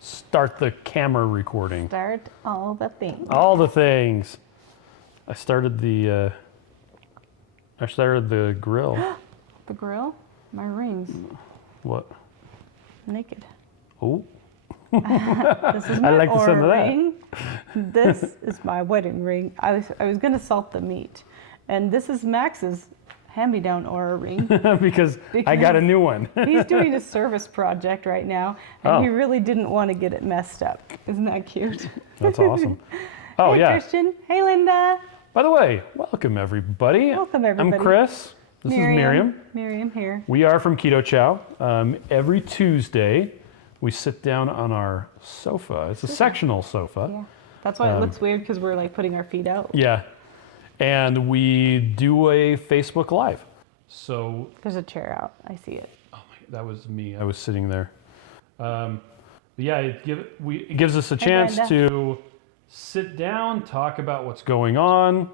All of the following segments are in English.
Start the camera recording. Start all the things. All the things. I started the grill. The grill? My rings. What? Naked. Oh. This is my I like the sound of that. ring. This is my wedding ring. I was gonna salt the meat, and this is Max's hand-me-down Aura ring. because I got a new one. He's doing a service project right now, and he really didn't want to get it messed up. Isn't that cute? That's awesome. Oh, hey, yeah. Christian. Hey, Linda. By the way, welcome everybody. Welcome everybody. I'm Chris. This is Miriam. Miriam here. We are from Keto Chow. Every Tuesday, we sit down on our sofa. It's a sectional sofa. Yeah. That's why it looks weird, because we're like putting our feet out. Yeah. And we do a Facebook Live. So There's a chair out. I see it. oh my, that was me. I was sitting there. Yeah, it gives us a chance to sit down, talk about what's going on,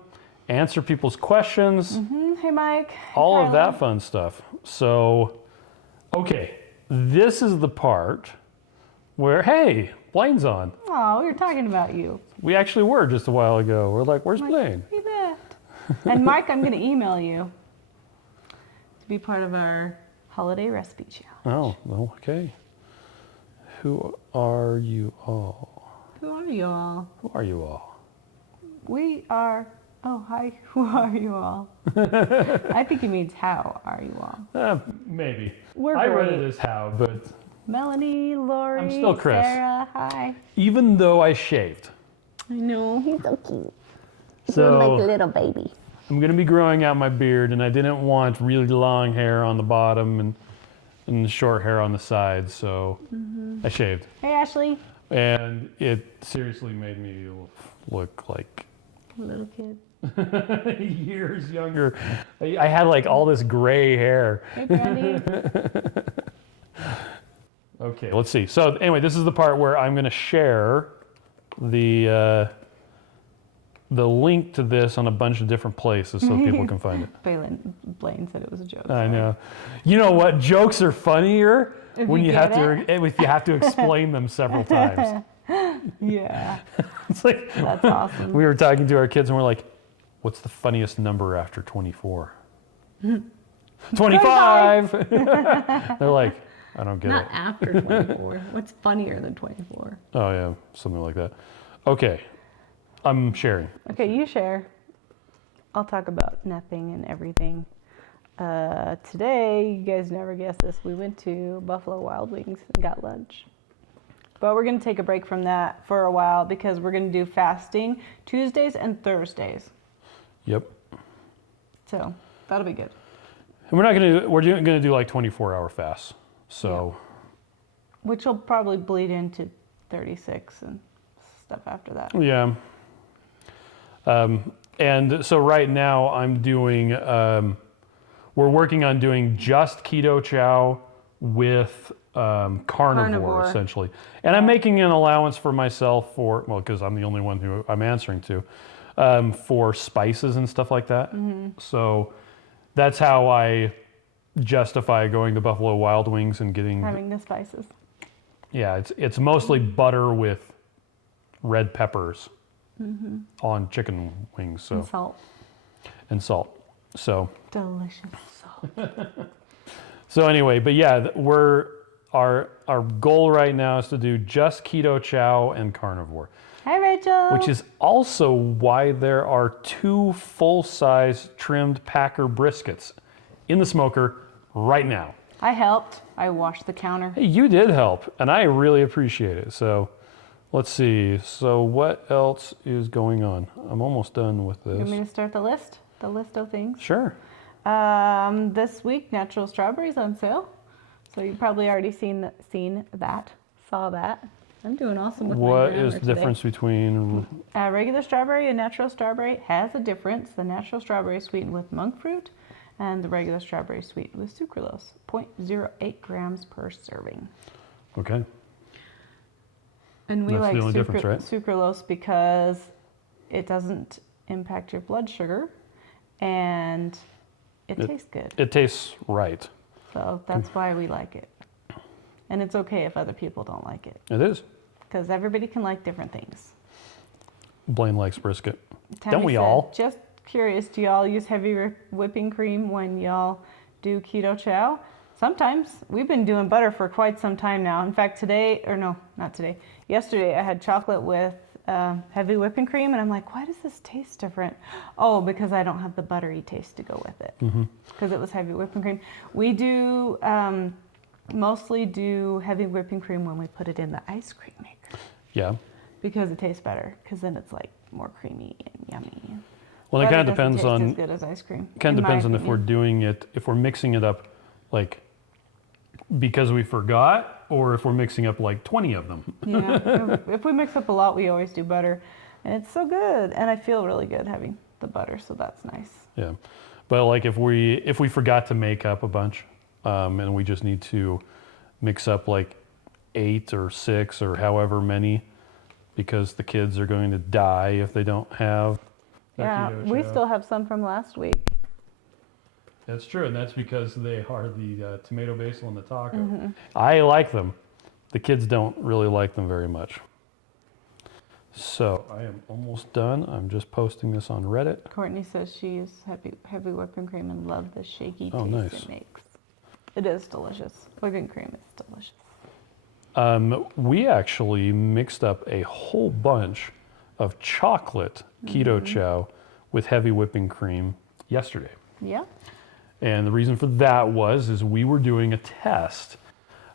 answer people's questions. Hey, Mike. All of that fun stuff. So, okay, this is the part where, hey, Blaine's on. Oh, we were talking about you. We actually were just a while ago. We're like, where's Blaine? He left. And Mike, I'm going to email you to be part of our holiday recipe challenge. Oh, okay. Who are you all? Who are you all? Who are you all? We are. Oh, hi. Who are you all? I think he means how are you all? Maybe. We're I read great. it as how, but Melanie, Lori, I'm still Chris. Sarah, hi. even though I shaved. I know. He's so cute. So like a little baby. I'm going to be growing out my beard, and I didn't want really long hair on the bottom and short hair on the sides, so I shaved. Hey, Ashley. And it seriously made me look like A little kid. years younger. I had like all this gray hair. Hey, Brandy. Okay, let's see. So anyway, this is the part where I'm going to share the link to this on a bunch of different places so people can find it. Blaine said it was a joke. I know. You know what? Jokes are funnier when you have to explain them several times. Yeah. It's like That's awesome. we were talking to our kids and we're like, "What's the funniest number after 24?" 25. They're like, "I don't get Not it." after 24. What's funnier than 24? Oh yeah, something like that. Okay, I'm sharing. Okay, you share. I'll talk about nothing and everything. Today, you guys never guessed this, we went to Buffalo Wild Wings and got lunch. But we're going to take a break from that for a while because we're going to do fasting Tuesdays and Thursdays. Yep. So that'll be good. And we're going to do like 24-hour fasts. So. Which will probably bleed into 36 and stuff after that. Yeah. And so right now I'm doing, we're working on doing just Keto Chow with carnivore essentially. And I'm making an allowance for myself because I'm the only one who I'm answering to, for spices and stuff like that. So that's how I justify going to Buffalo Wild Wings and having the spices. Yeah, it's mostly butter with red peppers on chicken wings. So. And salt. And salt. So. Delicious salt. So anyway, but yeah, our goal right now is to do just Keto Chow and carnivore. Hi, Rachel. Which is also why there are 2 full-size trimmed Packer briskets in the smoker right now. I helped. I washed the counter. Hey, you did help, and I really appreciate it. So let's see. So what else is going on? I'm almost done with this. You want me to start the list? The list of things? Sure. This week, natural strawberries on sale. So you've probably already seen that, saw that. I'm doing awesome with my grammar What is the difference between? Regular strawberry and natural strawberry has a difference. The natural strawberry is sweetened with monk fruit, and the regular strawberry is sweetened with sucralose, 0.08 grams per serving. Okay. And we That's like the only difference, right? sucralose because it doesn't impact your blood sugar, and it tastes good. It tastes right. So that's why we like it. And it's okay if other people don't like it. It is. Because everybody can like different things. Blaine likes brisket. Tammy Don't we said, all? Just curious, do y'all use heavy whipping cream when y'all do Keto Chow? Sometimes. We've been doing butter for quite some time now. In fact, yesterday I had chocolate with heavy whipping cream, and I'm like, why does this taste different? Oh, because I don't have the buttery taste to go with it. Because it was heavy whipping cream. We do mostly do heavy whipping cream when we put it in the ice cream maker. Yeah. Because it tastes better, because then it's like more creamy and yummy. Well, it kind of depends on. As good as ice cream. Kind of depends on if we're doing it, if we're mixing it up, like because we forgot, or if we're mixing up like 20 of them. Yeah. If we mix up a lot, we always do butter, and it's so good. And I feel really good having the butter, so that's nice. Yeah, but like if we forgot to make up a bunch, and we just need to mix up like 8 or 6 or however many, because the kids are going to die if they don't have. Yeah, we still have some from last week. That's true, and that's because they are the tomato basil and the taco. I like them. The kids don't really like them very much. So I am almost done. I'm just posting this on Reddit. Courtney says she uses heavy whipping cream and loves the shaky taste nice. it makes. It is delicious. Whipping cream is delicious. We actually mixed up a whole bunch of chocolate Keto Chow with heavy whipping cream yesterday. Yeah. And the reason for that is we were doing a test.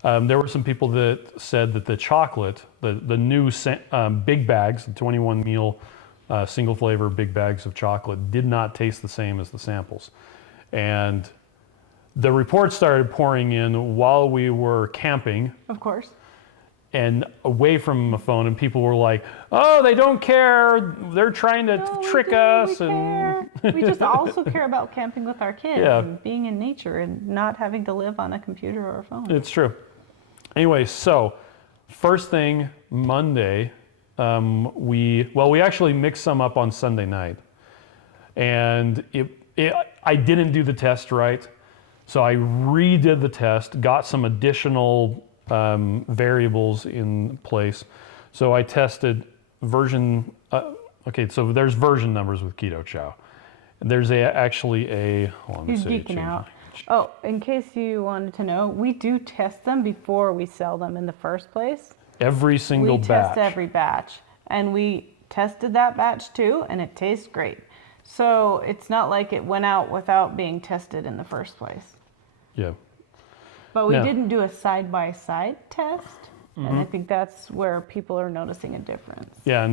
There were some people that said that the chocolate, the new big bags, the 21 meal single flavor big bags of chocolate did not taste the same as the samples. And the reports started pouring in while we were camping. Of course. And away from the phone, and people were like, "Oh, they don't care. They're trying to trick us." We just also care about camping with our kids and being in nature and not having to live on a computer or a phone. It's true. Anyway, so first thing Monday, we actually mixed some up on Sunday night, and I didn't do the test right, so I redid the test, got some additional variables in place. So I tested version, so there's version numbers with Keto Chow. There's actually a, hold on, You're geeking out. Oh, in case you wanted to know, we do test them before we sell them in the first place. Every single batch. We test every batch. And we tested that batch too, and it tastes great. So it's not like it went out without being tested in the first place. Yeah. But we didn't do a side-by-side test, and I think that's where people are noticing a difference. Yeah,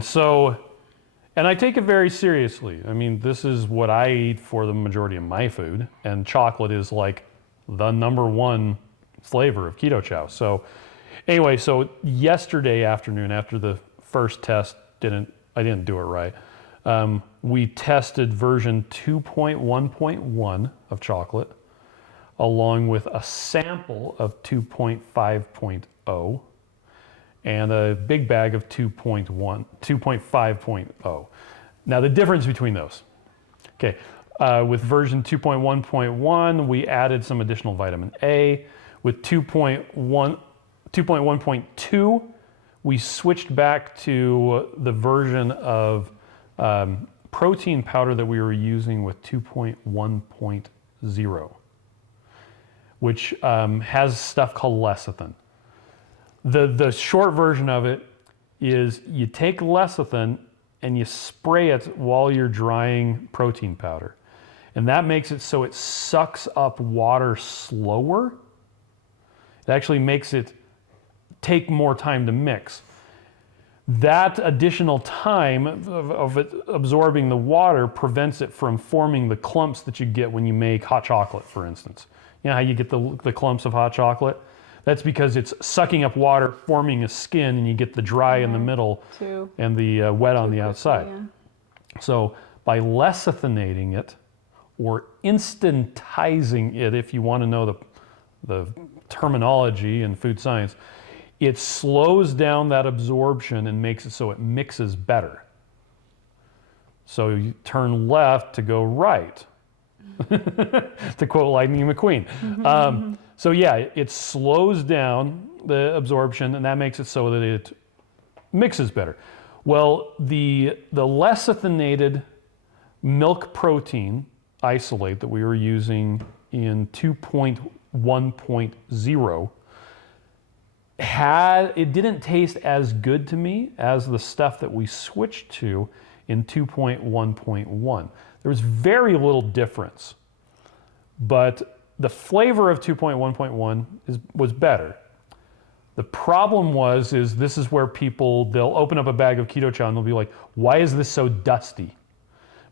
and I take it very seriously. I mean, this is what I eat for the majority of my food, and chocolate is like the #1 flavor of Keto Chow. So anyway, so yesterday afternoon, after the first test, I didn't do it right. We tested version 2.1.1 of chocolate, along with a sample of 2.5.0 and a big bag of 2.5.0. Now the difference between those. Okay, with version 2.1.1, we added some additional vitamin A. With 2.1.2, we switched back to the version of protein powder that we were using with 2.1.0. which has stuff called lecithin. The short version of it is you take lecithin and you spray it while you're drying protein powder. And that makes it so it sucks up water slower. It actually makes it take more time to mix. That additional time of it absorbing the water prevents it from forming the clumps that you get when you make hot chocolate, for instance. You know how you get the clumps of hot chocolate? That's because it's sucking up water, forming a skin, and you get the dry in the middle and the wet on the outside. Yeah. So by lecithinating it, or instantizing it, if you want to know the terminology in food science, it slows down that absorption and makes it so it mixes better. So you turn left to go right. To quote Lightning McQueen. So yeah, it slows down the absorption, and that makes it so that it mixes better. Well, the lecithinated milk protein isolate that we were using in 2.1.0 it didn't taste as good to me as the stuff that we switched to in 2.1.1. There was very little difference, but the flavor of 2.1.1 was better. The problem is this is where they'll open up a bag of Keto Chow and they'll be like, why is this so dusty?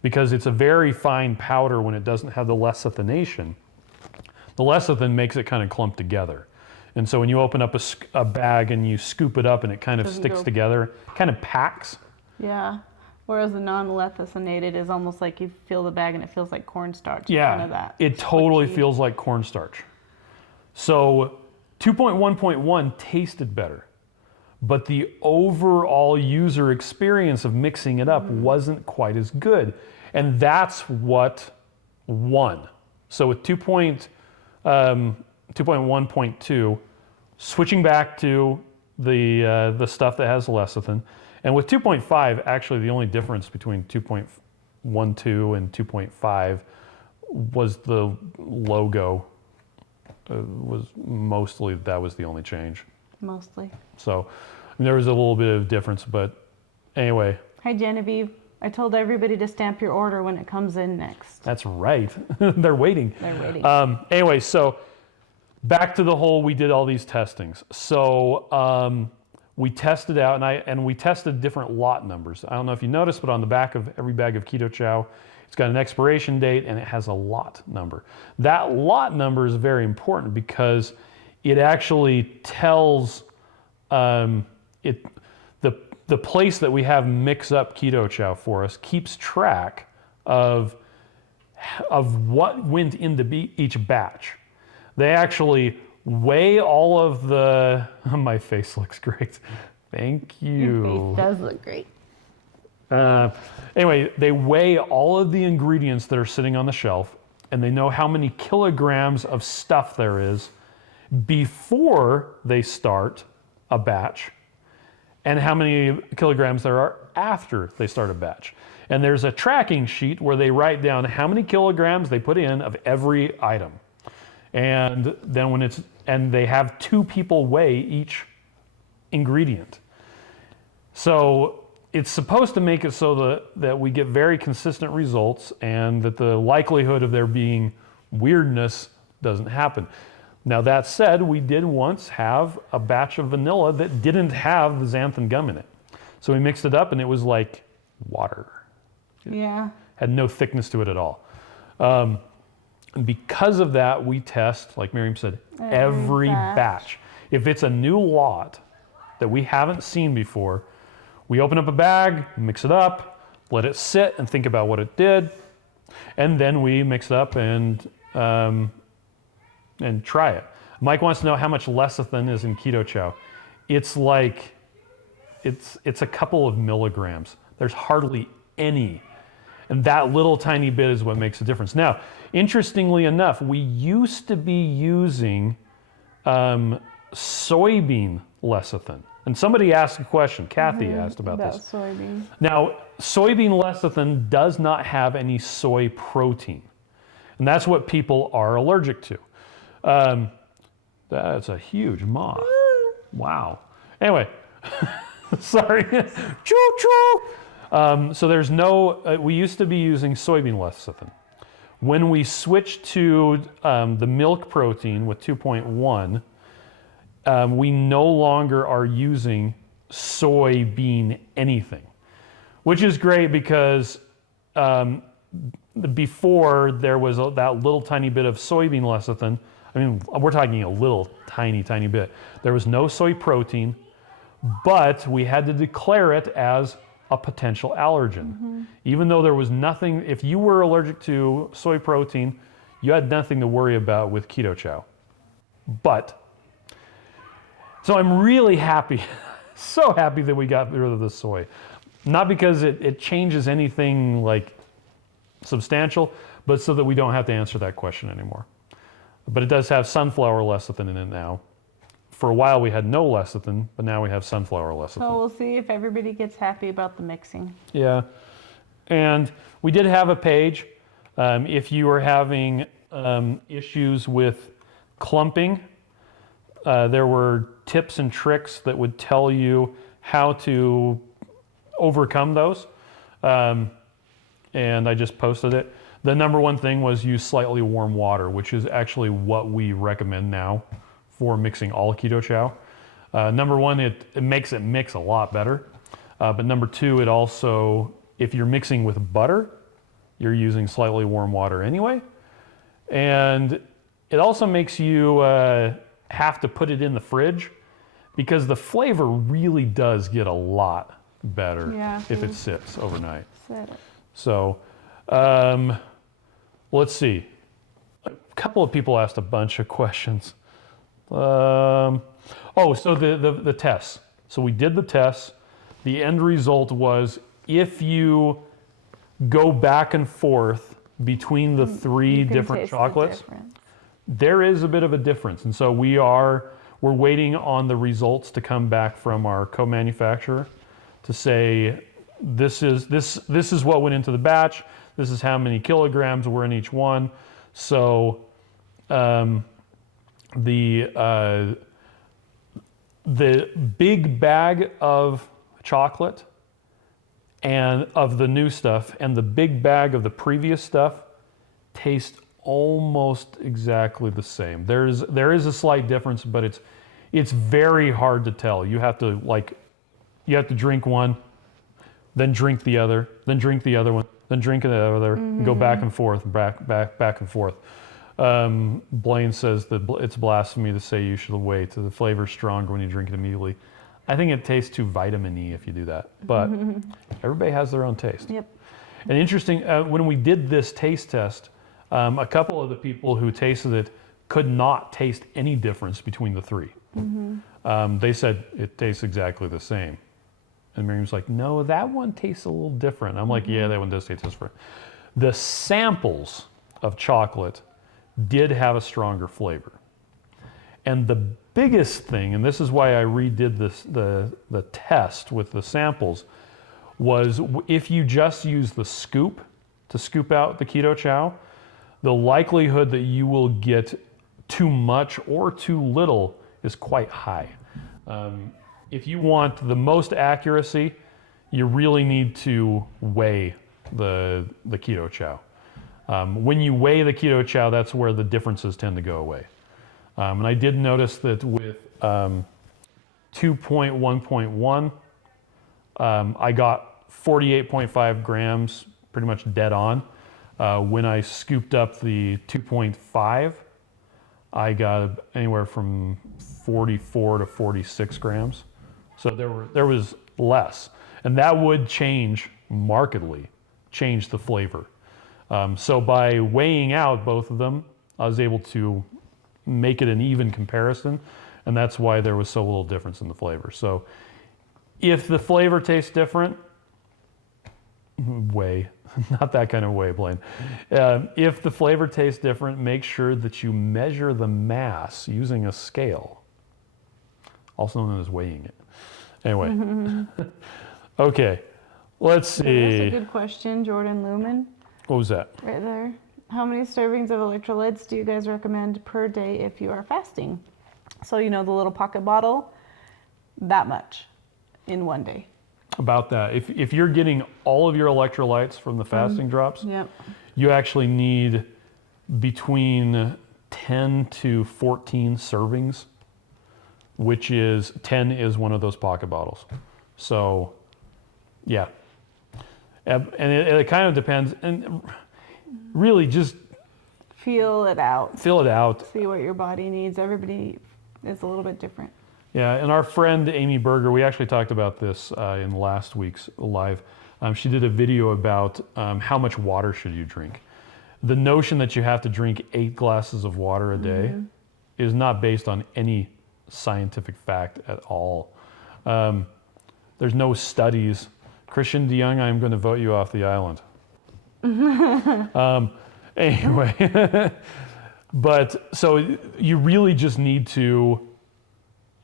Because it's a very fine powder when it doesn't have the lecithination. The lecithin makes it kind of clump together. And so when you open up a bag and you scoop it up and it kind of sticks together, kind of packs. Yeah. Whereas the non-lecithinated is almost like you feel the bag and it feels like cornstarch. Yeah, kind of that it totally feels like cornstarch. So 2.1.1 tasted better, but the overall user experience of mixing it up wasn't quite as good. And that's what won. So with 2.1.2, switching back to the stuff that has lecithin, and with 2.5, actually the only difference between 2.12 and 2.5 was the logo. That was the only change. Mostly. So there was a little bit of difference, but anyway. Hi Genevieve. I told everybody to stamp your order when it comes in next. That's right. They're waiting. They're waiting. Anyway, so back to the whole, we did all these testings. So we tested out, and we tested different lot numbers. I don't know if you noticed, but on the back of every bag of Keto Chow, it's got an expiration date and it has a lot number. That lot number is very important because it actually tells the place that we have mix up Keto Chow for us keeps track of what went into each batch. They actually weigh all of the, my face looks great. Thank you. Your face does look great. Anyway, they weigh all of the ingredients that are sitting on the shelf, and they know how many kilograms of stuff there is before they start a batch, and how many kilograms there are after they start a batch. And there's a tracking sheet where they write down how many kilograms they put in of every item. And then they have 2 people weigh each ingredient. So it's supposed to make it so that we get very consistent results and that the likelihood of there being weirdness doesn't happen. Now that said, we did once have a batch of vanilla that didn't have the xanthan gum in it. So we mixed it up and it was like water. Yeah. Had no thickness to it at all. And because of that, we test, like Miriam said, every batch. If it's a new lot that we haven't seen before, we open up a bag, mix it up, let it sit and think about what it did, and then we mix it up and try it. Mike wants to know how much lecithin is in Keto Chow. It's like, it's a couple of milligrams. There's hardly any. And that little tiny bit is what makes a difference. Now, interestingly enough, we used to be using soybean lecithin. And somebody asked a question, Kathy asked about this. Soybean. Now, soybean lecithin does not have any soy protein. And that's what people are allergic to. That's a huge moth. Wow. Anyway, sorry. Choo-choo. So there's no, we used to be using soybean lecithin. When we switched to the milk protein with 2.1, we no longer are using soybean anything, which is great because before there was that little tiny bit of soybean lecithin. I mean, we're talking a little tiny bit. There was no soy protein, but we had to declare it as a potential allergen. Even though there was nothing, if you were allergic to soy protein, you had nothing to worry about with Keto Chow. So I'm really happy, so happy that we got rid of the soy. Not because it changes anything like substantial, but so that we don't have to answer that question anymore. But it does have sunflower lecithin in it now for a while we had no lecithin, but now we have sunflower lecithin. So we'll see if everybody gets happy about the mixing. Yeah, and we did have a page. If you are having issues with clumping, there were tips and tricks that would tell you how to overcome those. And I just posted it. The number one thing was use slightly warm water, which is actually what we recommend now for mixing all Keto Chow. Number one, it makes it mix a lot better. But number two, it also, if you're mixing with butter, you're using slightly warm water anyway. And it also makes you have to put it in the fridge because the flavor really does get a lot better if it sits overnight. So let's see. A couple of people asked a bunch of questions. So the tests. So we did the tests. The end result was if you go back and forth between the three different chocolates, there is a bit of a difference. And so we're waiting on the results to come back from our co-manufacturer to say this is what went into the batch. This is how many kilograms were in each one. So the big bag of chocolate and of the new stuff and the big bag of the previous stuff taste almost exactly the same. There is a slight difference, but it's very hard to tell. You have to drink one, then drink the other, then drink the other one, then drink the other, and go back and forth, back and forth. Blaine says that it's blasphemy to say you should wait. The flavor's stronger when you drink it immediately. I think it tastes too vitamin-y if you do that, but everybody has their own taste. Yep. And interesting, when we did this taste test, a couple of the people who tasted it could not taste any difference between the three. They said it tastes exactly the same. And Miriam's like, no, that one tastes a little different. I'm like, yeah, that one does taste different. The samples of chocolate did have a stronger flavor. And the biggest thing, and this is why I redid the test with the samples, was if you just use the scoop to scoop out the Keto Chow, the likelihood that you will get too much or too little is quite high. If you want the most accuracy, you really need to weigh the Keto Chow. When you weigh the Keto Chow, that's where the differences tend to go away. And I did notice that with 2.1.1, I got 48.5 grams, pretty much dead on. When I scooped up the 2.5, I got anywhere from 44 to 46 grams. So there was less. And that would markedly change the flavor. So by weighing out both of them, I was able to make it an even comparison, and that's why there was so little difference in the flavor. So if the flavor tastes different, not that kind of way, Blaine. If the flavor tastes different, make sure that you measure the mass using a scale, also known as weighing it. Anyway, okay, let's see. That's a good question, Jordan Lumen. What was that? Right there. How many servings of electrolytes do you guys recommend per day if you are fasting? So the little pocket bottle, that much in one day. About that. If you're getting all of your electrolytes from the fasting drops, you actually need between 10 to 14 servings, which is 10 is one of those pocket bottles. So, yeah. And it kind of depends. And really just feel it out. See what your body needs. Everybody is a little bit different. Yeah, and our friend Amy Berger, we actually talked about this in last week's live. She did a video about how much water should you drink. The notion that you have to drink 8 glasses of water a day is not based on any scientific fact at all. There's no studies. Christian DeYoung, I'm going to vote you off the island. Anyway, but so you really just need to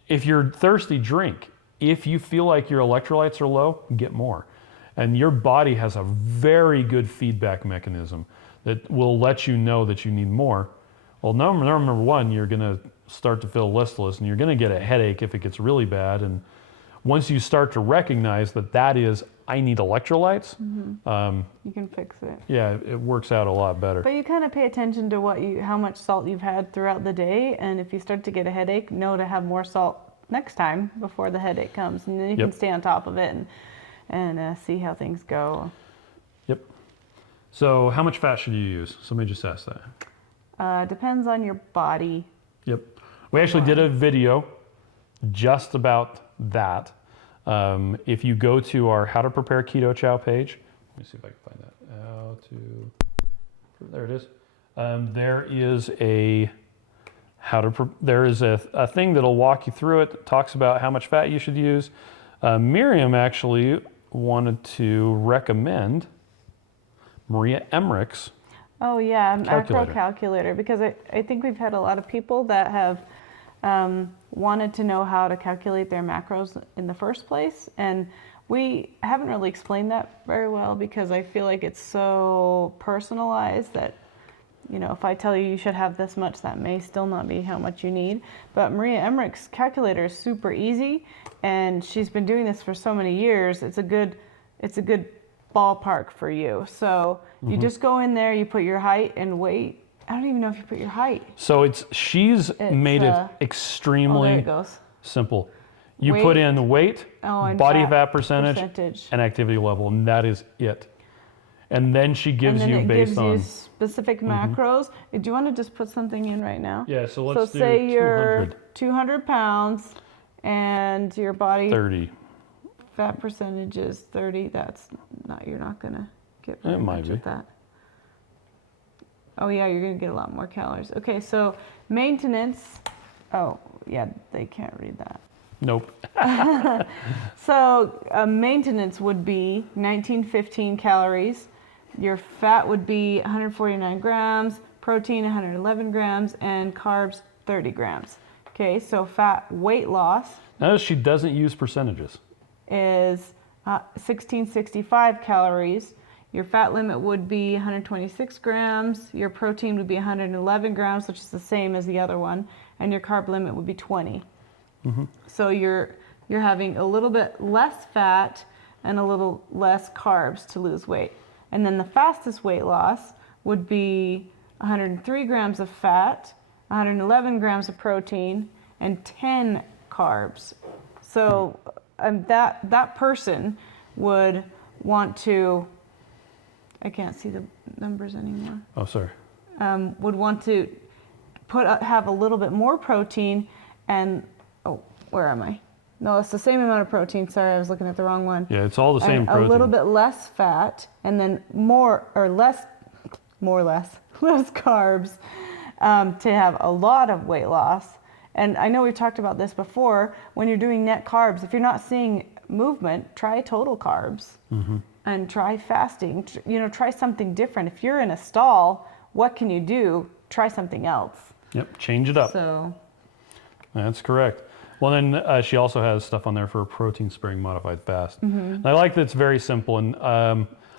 if you're thirsty, drink. If you feel like your electrolytes are low, get more. And your body has a very good feedback mechanism that will let you know that you need more. Well, number one, you're going to start to feel listless and you're going to get a headache if it gets really bad. And once you start to recognize that that is, I need electrolytes, you can fix it. yeah, it works out a lot better. But you kind of pay attention to how much salt you've had throughout the day, and if you start to get a headache, know to have more salt next time before the headache comes, and then you can stay on top of it and see how things go. Yep. So how much fat should you use? Somebody just asked that. Depends on your body. Yep. We actually did a video just about that. If you go to our How to Prepare Keto Chow page, let me see if I can find that. There it is. There is a thing that'll walk you through it. That talks about how much fat you should use. Miriam actually wanted to recommend Maria Emmerich's. Oh yeah, Calculator. macro calculator, because I think we've had a lot of people that have wanted to know how to calculate their macros in the first place, and we haven't really explained that very well because I feel like it's so personalized that, you know, if I tell you should have this much, that may still not be how much you need. But Maria Emmerich's calculator is super easy, and she's been doing this for so many years. It's a good ballpark for you. So you just go in there, you put your height and weight. I don't even know if you put your height. So she's made it extremely there it goes. simple. You Weight, put in weight, and body fat percentage, and activity level, and that is it. And then she gives you based on specific macros. Do you want to just put something in right now? Yeah, so let's do say 200. you're 200 pounds and your body 30. fat percentage is 30. You're not going to get very much of that. Oh yeah, you're going to get a lot more calories. Okay, so maintenance. Oh yeah, they can't read that. Nope. So maintenance would be 1915 calories. Your fat would be 149 grams, protein 111 grams, and carbs 30 grams. Okay, so fat weight loss. Notice she doesn't use percentages. Is 1665 calories. Your fat limit would be 126 grams. Your protein would be 111 grams, which is the same as the other one, and your carb limit would be 20. So you're having a little bit less fat and a little less carbs to lose weight. And then the fastest weight loss would be 103 grams of fat, 111 grams of protein, and 10 carbs. So that person would want to, I can't see the numbers anymore. Oh, sorry. Would want to have a little bit more protein and, where am I? No, it's the same amount of protein. Sorry, I was looking at the wrong one. Yeah, it's all the same and protein. A little bit less fat, and then less carbs to have a lot of weight loss. And I know we've talked about this before. When you're doing net carbs, if you're not seeing movement, try total carbs and try fasting. Try something different. If you're in a stall, what can you do? Try something else. Yep, change it up. So that's correct. Well, then she also has stuff on there for protein sparing modified fast. And I like that it's very simple. And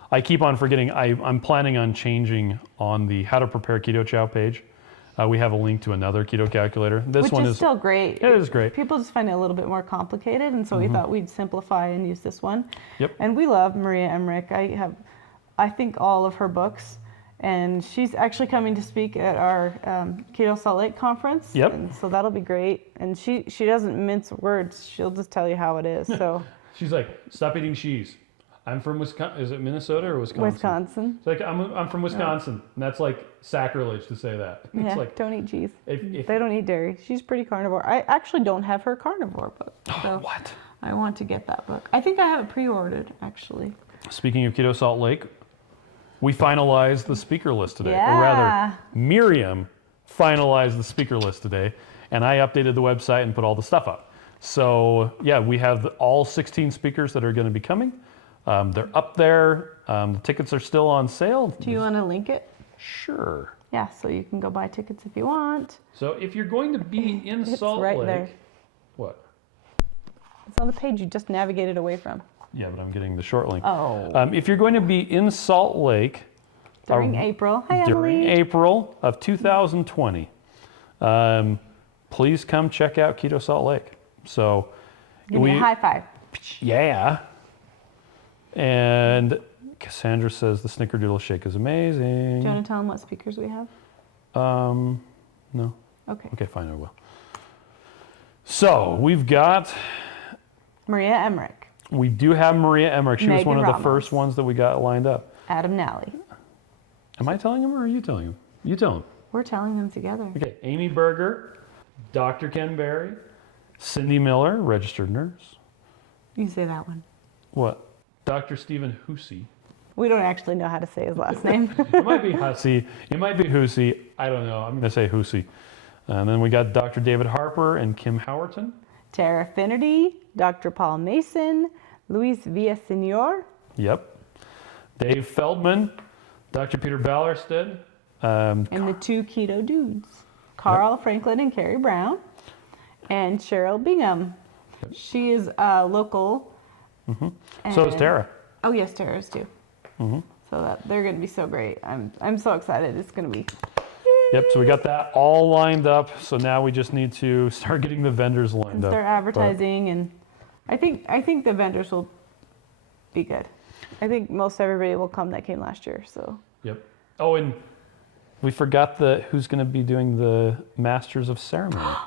I keep on forgetting, I'm planning on changing on the How to Prepare Keto Chow page. We have a link to another keto calculator. This one is still great. It is great. People just find it a little bit more complicated, and so we thought we'd simplify and use this one. Yep. And we love Maria Emmerich. I think all of her books. And she's actually coming to speak at our Keto Salt Lake conference. Yep. And so that'll be great. And she doesn't mince words. She'll just tell you how it is. So she's like, stop eating cheese. I'm from Wisconsin. Is it Minnesota or Wisconsin? Wisconsin. It's like, I'm from Wisconsin. And that's like sacrilege to say that. Yeah, It's like, don't eat cheese. If they don't eat dairy. She's pretty carnivore. I actually don't have her carnivore book. So what? I want to get that book. I think I have it pre-ordered, actually. Speaking of Keto Salt Lake, we finalized the speaker list today. Yeah. Or rather, Miriam finalized the speaker list today, and I updated the website and put all the stuff up. So yeah, we have all 16 speakers that are going to be coming. They're up there. The tickets are still on sale. Do you want to link it? Sure. Yeah, so you can go buy tickets if you want. So if you're going to be in Salt right Lake, there. What? It's on the page you just navigated away from. Yeah, but I'm getting the short link. Oh. If you're going to be in Salt Lake During April. Hi, during Emily. April of 2020, please come check out Keto Salt Lake. So Give me a high five. yeah. And Cassandra says the Snickerdoodle shake is amazing. Do you want to tell them what speakers we have? No. Okay. Okay, fine, I will. So we've got, Maria Emmerich. we do have Maria Emmerich. She was Megan one of Ramos. the first ones that we got lined up. Adam Nally. Am I telling him or are you telling him? You tell him. We're telling them together. Okay, Amy Berger, Dr. Ken Berry, Cindy Miller, registered nurse. You say that one. What? Dr. Stephen Hussey. We don't actually know how to say his last name. It might be Hussey. It might be Hussey. I don't know. I'm going to say Hussey. And then we got Dr. David Harper and Kim Howerton. Tara Finnerty, Dr. Paul Mason, Luis Villasenor. Yep. Dave Feldman, Dr. Peter Ballerstedt. And the two keto dudes, Carl Franklin and Carrie Brown, and Cheryl Bingham. Yep. She is local. So is Tara. Oh yes, Tara is too. So that they're going to be so great. I'm so excited. It's going to be. Yep, so we got that all lined up. So now we just need to start getting the vendors lined up. Start advertising, and I think the vendors will be good. I think most everybody will come that came last year. So. Yep. Oh, and we forgot who's going to be doing the Masters of Ceremony.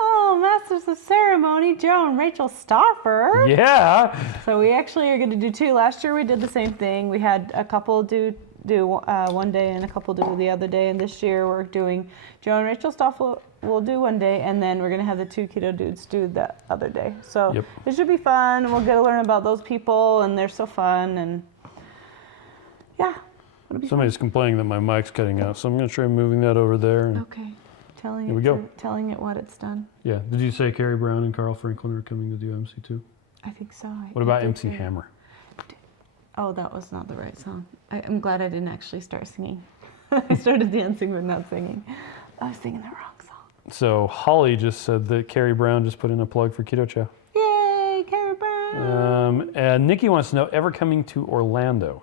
Oh, Masters of Ceremony, Joe and Rachel Stauffer. Yeah. So we actually are going to do two. Last year we did the same thing. We had a couple do one day and a couple do the other day. And this year we're doing Joe and Rachel Stauffer will do one day, and then we're going to have the two keto dudes do the other day. So it should be fun. And we'll get to learn about those people, and they're so fun. And yeah. Somebody's complaining that my mic's cutting out, so I'm going to try moving that over there. And Okay. Telling Here we go. Telling it what it's done. Yeah. Did you say Carrie Brown and Carl Franklin are coming to do MC too? I think so. What about MC Hammer? Oh, that was not the right song. I'm glad I didn't actually start singing. I started dancing but not singing. I was singing the wrong song. So Holly just said that Carrie Brown just put in a plug for Keto Chow. Yay, Carrie Brown! And Nikki wants to know, ever coming to Orlando?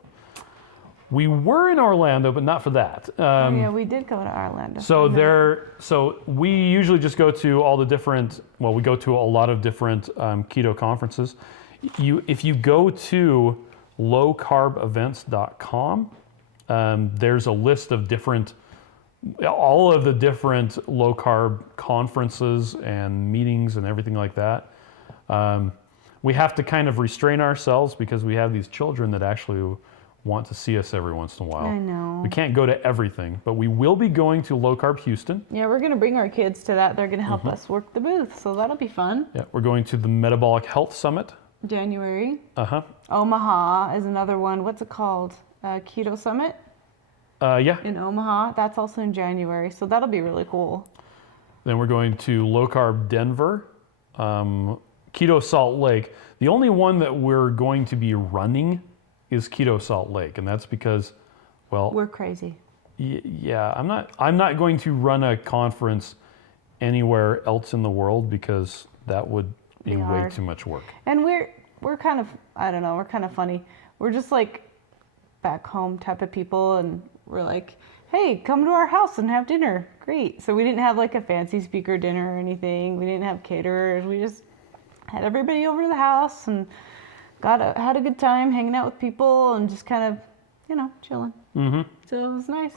We were in Orlando, but not for that. Yeah, we did go to Orlando. So we usually just go to all the different. Well, we go to a lot of different keto conferences. If you go to lowcarbevents.com, there's a list of all of the different low carb conferences and meetings and everything like that. We have to kind of restrain ourselves because we have these children that actually want to see us every once in a while. I know. We can't go to everything, but we will be going to Low Carb Houston. Yeah, we're going to bring our kids to that. They're going to help us work the booth, so that'll be fun. Yeah, we're going to the Metabolic Health Summit. January. Uh-huh. Omaha is another one. What's it called? Keto Summit Yeah. in Omaha. That's also in January, so that'll be really cool. Then we're going to Low Carb Denver, Keto Salt Lake. The only one that we're going to be running is Keto Salt Lake, and that's because, well, we're crazy. Yeah, I'm not going to run a conference anywhere else in the world because that would be way too much work. And we're kind of, I don't know, we're kind of funny. We're just like back home type of people, and we're like, hey, come to our house and have dinner. Great. So we didn't have like a fancy speaker dinner or anything. We didn't have caterers. We just had everybody over to the house and had a good time hanging out with people and just kind of, chilling. Mm-hmm. So it was nice.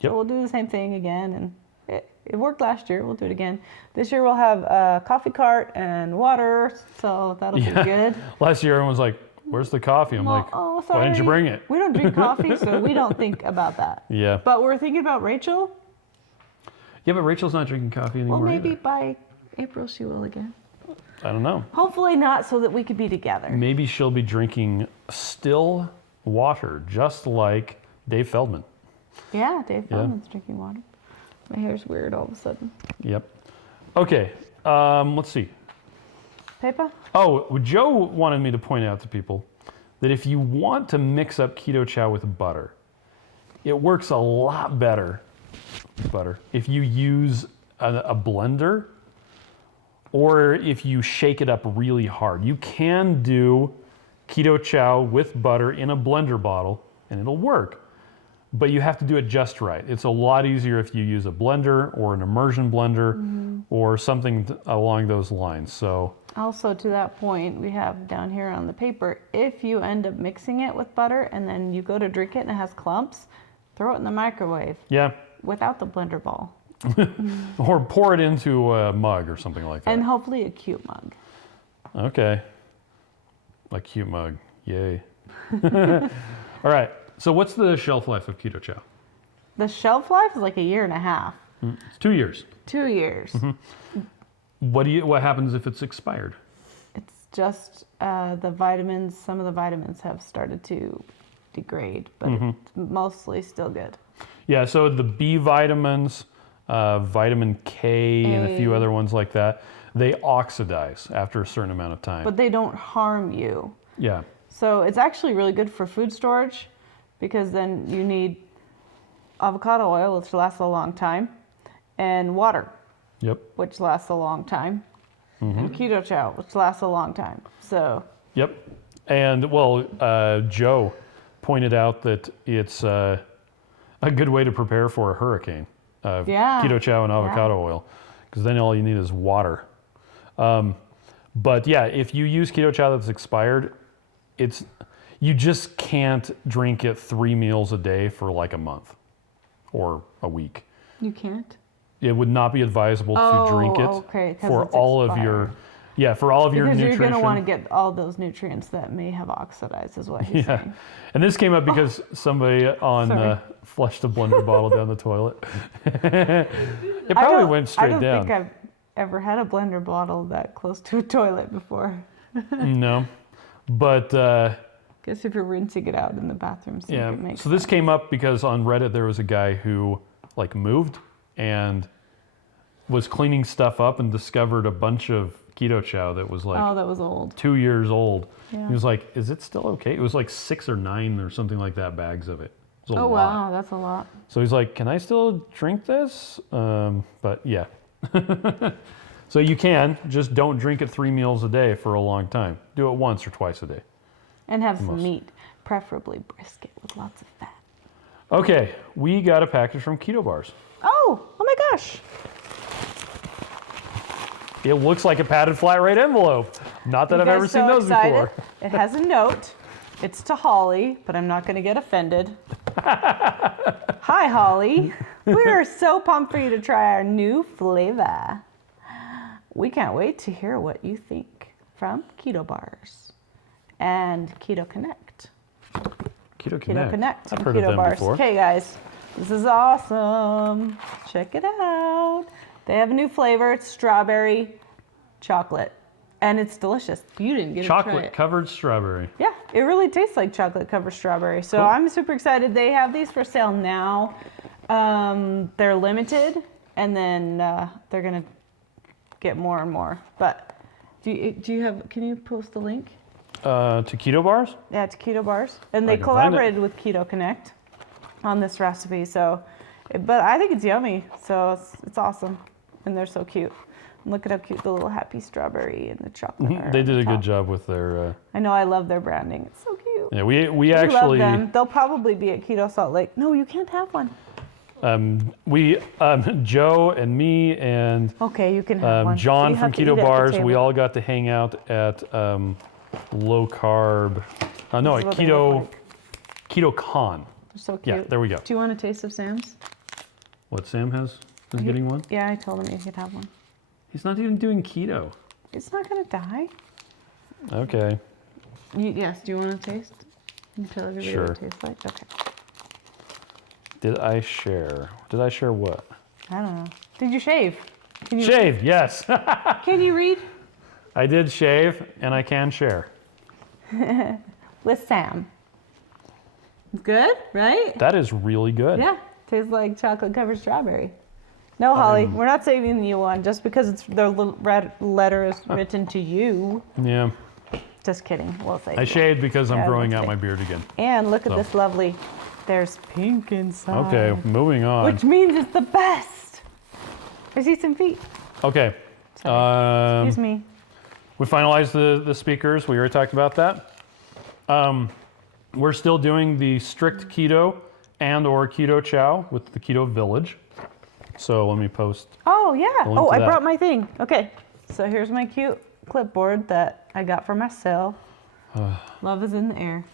Yep. So we'll do the same thing again, and it worked last year. We'll do it again. This year we'll have a coffee cart and water, so that'll be good. Last year everyone's like, where's the coffee? I'm like, oh, sorry. Why didn't you bring it? We don't drink coffee, so we don't think about that. Yeah. But we're thinking about Rachel. Yeah, but Rachel's not drinking coffee anymore. Well, maybe either. by April she will again. I don't know. Hopefully not, so that we could be together. Maybe she'll be drinking still water, just like Dave Feldman. Yeah, Dave Feldman's drinking water. My hair's weird all of a sudden. Yep. Okay, let's see. Peppa? Oh, Joe wanted me to point out to people that if you want to mix up Keto Chow with butter, it works a lot better, if you use a blender or if you shake it up really hard. You can do Keto Chow with butter in a blender bottle and it'll work, but you have to do it just right. It's a lot easier if you use a blender or an immersion blender or something along those lines. So also to that point, we have down here on the paper, if you end up mixing it with butter and then you go to drink it and it has clumps, throw it in the microwave. Yeah. Without the blender ball. Or pour it into a mug or something like that. And hopefully a cute mug. Okay. A cute mug. Yay. All right. So what's the shelf life of Keto Chow? The shelf life is like 1.5 years. It's 2 years. 2 years. What happens if it's expired? It's just the vitamins, some of the vitamins have started to degrade, but it's mostly still good. Yeah, so the B vitamins, vitamin K, and a few other ones like that, they oxidize after a certain amount of time. But they don't harm you. Yeah. So it's actually really good for food storage because then you need avocado oil, which lasts a long time, and water, Yep. which lasts a long time, and Keto Chow, which lasts a long time. So. Yep. And well, Joe pointed out that it's a good way to prepare for a hurricane. Keto Chow and avocado oil, because then all you need is water. But yeah, if you use Keto Chow that's expired, you just can't drink it 3 meals a day for like a month or a week. You can't? It would not be advisable to drink it for all of your nutrition. Because you're going to want to get all those nutrients that may have oxidized, is what he's saying. And this came up because somebody flushed a blender bottle down the toilet. It probably went straight down. I don't think I've ever had a blender bottle that close to a toilet before. No, but guess if you're rinsing it out in the bathroom, it makes so this came up because on Reddit there was a guy who like moved and was cleaning stuff up and discovered a bunch of Keto Chow that was like that was old. 2 years old. Yeah. He was like, "Is it still okay?" It was like 6 or 9 or something like that bags of it. It was a lot. Wow, that's a lot. So he's like, "Can I still drink this?" But yeah. So you can, just don't drink it 3 meals a day for a long time. Do it once or twice a day. And have some meat, preferably brisket with lots of fat. Okay, we got a package from Keto Bars. Oh my gosh. It looks like a padded flat rate envelope. Not that I've ever seen those before. It has a note. It's to Holly, but I'm not going to get offended. Hi, Holly. We're so pumped for you to try our new flavor. We can't wait to hear what you think from Keto Bars and Keto Connect. Keto Connect. I've heard of them Bars. before. Hey guys, this is awesome. Check it out. They have a new flavor. It's strawberry chocolate, and it's delicious. You didn't get to try it. Chocolate covered strawberry. Yeah, it really tastes like chocolate covered strawberry. So I'm super excited. They have these for sale now. They're limited, and then they're gonna get more and more. But do you have? Can you post the link? To Keto Bars? Yeah, to Keto Bars, and they I can find it. collaborated with Keto Connect on this recipe. So, but I think it's yummy. So it's awesome, and they're so cute. And look at how cute the little happy strawberry and the chocolate are. They did a top. good job with their. I know. I love their branding. It's so cute. Yeah, we I actually. love them. They'll probably be at Keto Salt Lake. No, you can't have one. Joe and me and Okay, you can have one. John You from have to eat Keto at the Bars, we table. all got to hang out at low carb. No, This at is what they look Keto Con. They're so cute. Yeah, there we go. Do you want a taste of Sam's? What Sam is getting one? Yeah, I told him he could have one. He's not even doing keto. It's not gonna die. Okay. Yes. Do you want to taste? Can you tell everybody what it tastes like? Okay. Did I share? Did I share what? I don't know. Did you shave? Can you Shave, yes. Can you read? I did shave, and I can share. With Sam. It's good, right? That is really good. Yeah. Tastes like chocolate covered strawberry. No, Holly, we're not saving you one just because it's the red letter is written to you. Yeah. Just kidding. We'll save I you. shaved because I'm Yeah, growing we'll out save. my beard again. And look at So. this lovely. There's pink inside. Okay, moving on. Which means it's the best. I see some feet. Okay, Sorry. Excuse me. We finalized the speakers. We already talked about that. We're still doing the strict keto and or Keto Chow with the Keto Village. So let me post. Oh, yeah. Oh, I that. brought my thing. Okay. So here's my cute clipboard that I got for myself. Love is in the air.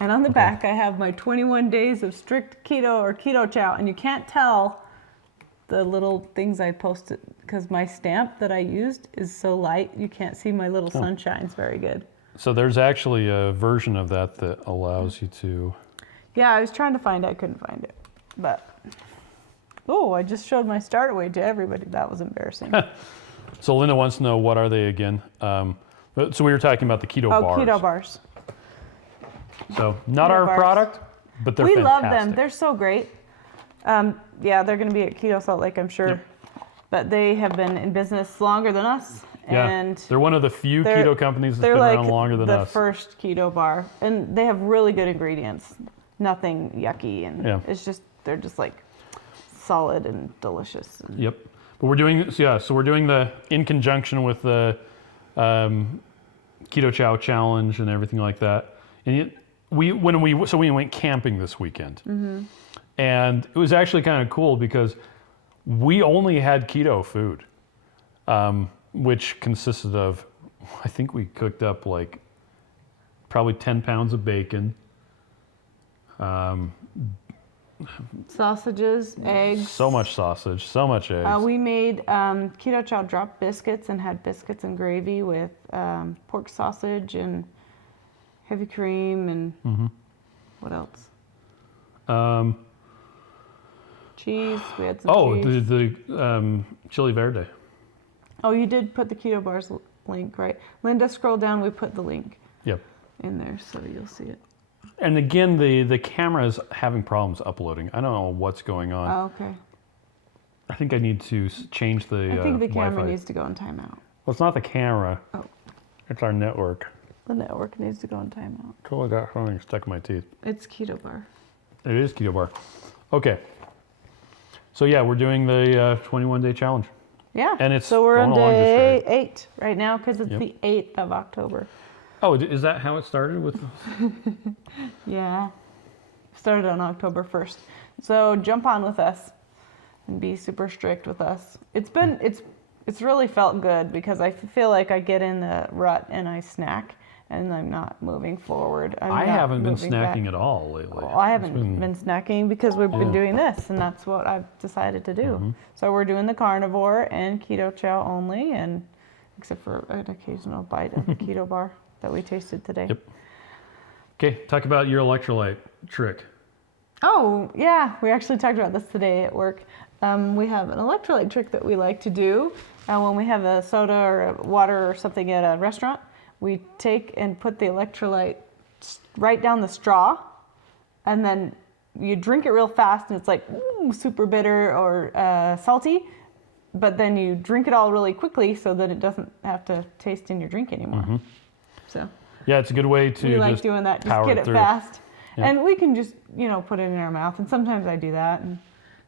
And on the back, I have my 21 days of strict keto or Keto Chow. And you can't tell the little things I posted because my stamp that I used is so light, you can't see my little sunshines very good. So there's actually a version of that allows you to. Yeah, I was trying to find it. I couldn't find it. But, oh, I just showed my starter weight to everybody. That was embarrassing. So Linda wants to know, what are they again? So we were talking about the Keto Bars. Keto Bars. So not Keto our Bars. product, but they're We fantastic. love them. They're so great. Yeah, they're going to be at Keto Salt Lake, I'm sure. Yep. But they have been in business longer than us. Yeah, And they're one of the few keto companies that's they're been like around longer than the us. first keto bar. And they have really good ingredients. Nothing yucky. And it's just, they're just like solid and delicious. Yep. But we're doing, so we're doing the, in conjunction with the Keto Chow challenge and everything like that. And we went camping this weekend. Mm-hmm. And it was actually kind of cool because we only had keto food, which consisted of, I think we cooked up like probably 10 pounds of bacon. Sausages, eggs. So much sausage, so much eggs. We made Keto Chow drop biscuits and had biscuits and gravy with pork sausage and heavy cream and what else? Cheese. We had some cheese. the chili verde. Oh, you did put the Keto Bars link, right? Linda, scroll down. We put the link Yep. in there so you'll see it. And again, the camera is having problems uploading. I don't know what's going on. Oh, okay. I think I need to change the I think the camera Wi-Fi. needs to go in timeout. Well, it's not the camera. Oh. It's our network. The network needs to go in timeout. Cool, I got something stuck in my teeth. It's Keto Bar. It is Keto Bar. Okay. So yeah, we're doing the 21-day challenge. Yeah. And it's so we're on going along just day great. 8 right now because it's the 8th of October. Oh, is that how it started with? Yeah. Started on October 1st. So jump on with us and be super strict with us. It's really felt good because I feel like I get in the rut and I snack and I'm not moving forward. I haven't been snacking at all lately. Well, I haven't been snacking because we've been doing this and that's what I've decided to do. Mm-hmm. So we're doing the carnivore and Keto Chow only, and except for an occasional bite of the Keto Bar that we tasted today. Yep. Okay, talk about your electrolyte trick. Oh, yeah. We actually talked about this today at work. We have an electrolyte trick that we like to do when we have a soda or a water or something at a restaurant. We take and put the electrolyte right down the straw, and then you drink it real fast, and it's like super bitter or salty, but then you drink it all really quickly so that it doesn't have to taste in your drink anymore. Mm-hmm. So yeah, it's a good way to we like doing that. Just get it fast. Yeah. And we can just, put it in our mouth. And sometimes I do that. And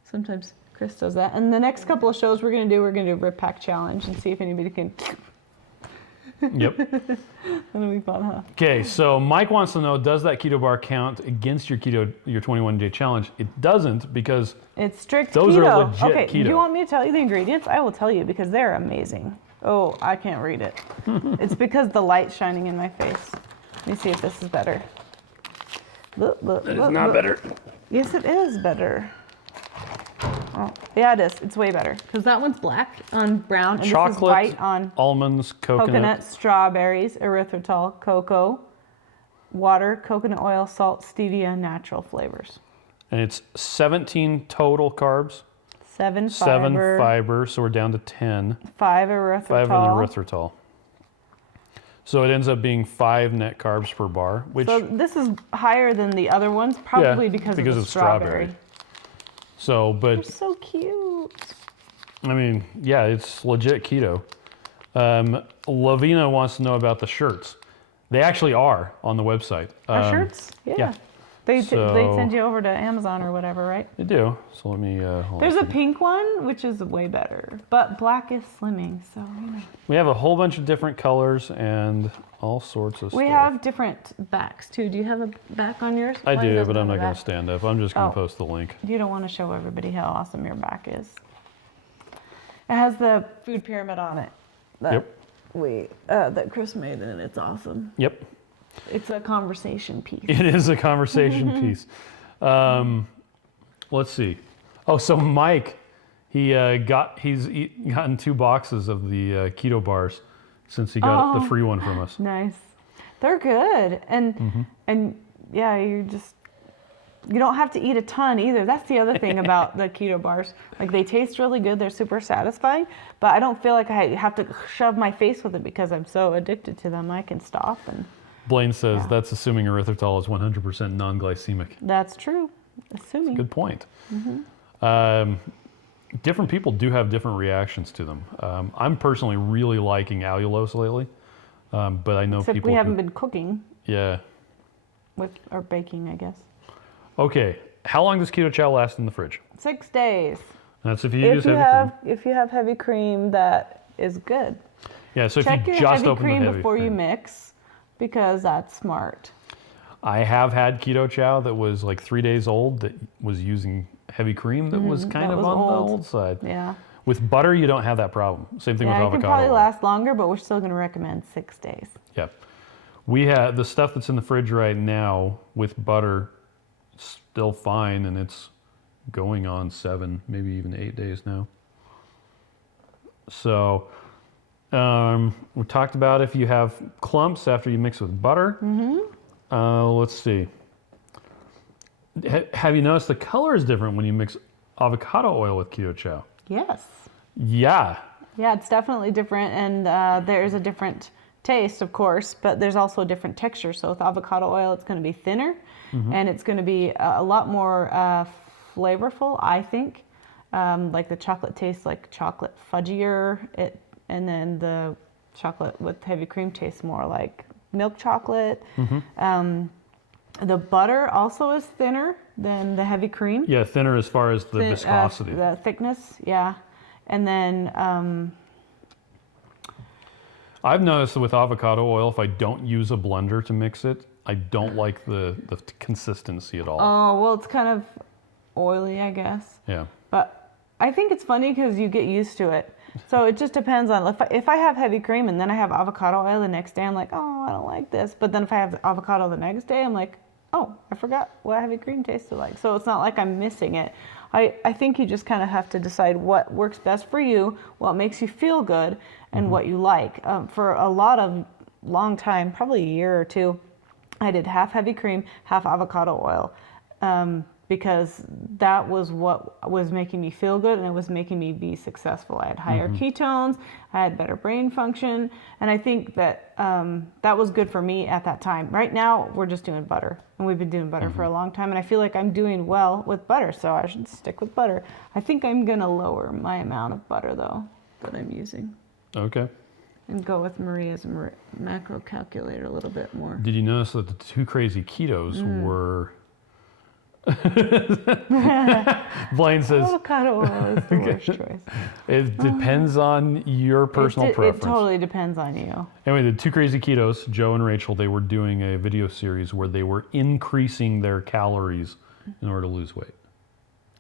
sometimes Chris does that. And the next couple of shows we're going to do a rip pack challenge and see if anybody can. Yep. That'll be fun, huh? Okay, so Mike wants to know, does that Keto Bar count against your 21-day challenge? It doesn't, because it's strict those keto. are legit okay, keto. Do you want me to tell you the ingredients? I will tell you because they're amazing. Oh, I can't read it. It's because the light's shining in my face. Let me see if this is better. Look. It's not better. Yes, it is better. Oh, yeah, it is. It's way better. Because that one's black on brown, and Chocolate, this is white on almonds, coconut, strawberries, erythritol, cocoa, water, coconut oil, salt, stevia, natural flavors. And it's 17 total carbs. 7 fiber, so we're down to 10. 5 erythritol. 5 in erythritol. So it ends up being 5 net carbs per bar, which... So this is higher than the other ones, probably because of the strawberry. So, but... They're so cute. I mean, yeah, it's legit keto. Lavina wants to know about the shirts. They actually are on the website. Our shirts? Yeah. They send you over to Amazon or whatever, right? They do. So let me. There's a pink one, which is way better, but black is slimming, so you know. We have a whole bunch of different colors and all sorts of stuff. We have different backs too. Do you have a back on yours? I Mine do, doesn't but I'm have not a going to back. stand up. I'm just going to Oh. post the link. You don't want to show everybody how awesome your back is. It has the food pyramid on it. That that Chris made, and it's awesome. Yep. It's a conversation piece. It is a conversation piece. Let's see. Oh, so Mike, he's gotten 2 boxes of the Keto Bars since he got the free one from us. Nice. They're good, and yeah, you don't have to eat a ton either. That's the other thing about the Keto Bars. Like, they taste really good. They're super satisfying, but I don't feel like I have to shove my face with it because I'm so addicted to them. I can stop. And Blaine says that's assuming erythritol is 100% non-glycemic. that's true. Assuming. Good point. Different people do have different reactions to them. I'm personally really liking allulose lately, but I know Except people we haven't been cooking Yeah. or baking, I guess. Okay. How long does Keto Chow last in the fridge? 6 days. That's if you use heavy cream. If you have heavy cream, that is good. Yeah, so Check if you your just heavy open cream the heavy before cream. you mix, because that's smart. I have had Keto Chow that was like 3 days old that was using heavy cream that was kind of was on the old. old side. Yeah. With butter, you don't have that problem. Same thing with Yeah, it avocado can probably oil. last longer, but we're still going to recommend 6 days. Yeah. We have the stuff that's in the fridge right now with butter still fine, and it's going on 7, maybe even 8 days now. So we talked about if you have clumps after you mix with butter. Let's see. Have you noticed the color is different when you mix avocado oil with Keto Chow? Yes. Yeah. Yeah, it's definitely different, and there's a different taste, of course, but there's also a different texture. So with avocado oil, it's going to be thinner, and it's going to be a lot more flavorful, I think. Like the chocolate tastes like chocolate fudgier, and then the chocolate with heavy cream tastes more like milk chocolate. The butter also is thinner than the heavy cream. Yeah, thinner as far as the viscosity. The thickness, yeah. And then I've noticed that with avocado oil, if I don't use a blender to mix it, I don't like the consistency at all. oh, well, it's kind of oily, I guess. Yeah. But I think it's funny because you get used to it. So it just depends on if I have heavy cream and then I have avocado oil the next day, I'm like, oh, I don't like this. But then if I have avocado the next day, I'm like, oh, I forgot what heavy cream tasted like. So it's not like I'm missing it. I think you just kind of have to decide what works best for you, what makes you feel good, and what you like. For a long time, probably a year or two, I did half heavy cream, half avocado oil. Because that was what was making me feel good and it was making me be successful. I had higher ketones, I had better brain function, and I think that that was good for me at that time. Right now, we're just doing butter, and we've been doing butter for a long time, and I feel like I'm doing well with butter, so I should stick with butter. I think I'm gonna lower my amount of butter, though, that I'm using, Okay. and go with Maria's macro calculator a little bit more. Did you notice that the 2 crazy ketos were... Blaine says Avocado oil is the worst choice. it depends on your personal preference. It totally depends on you. Anyway, the 2 crazy ketos, Joe and Rachel, they were doing a video series where they were increasing their calories in order to lose weight.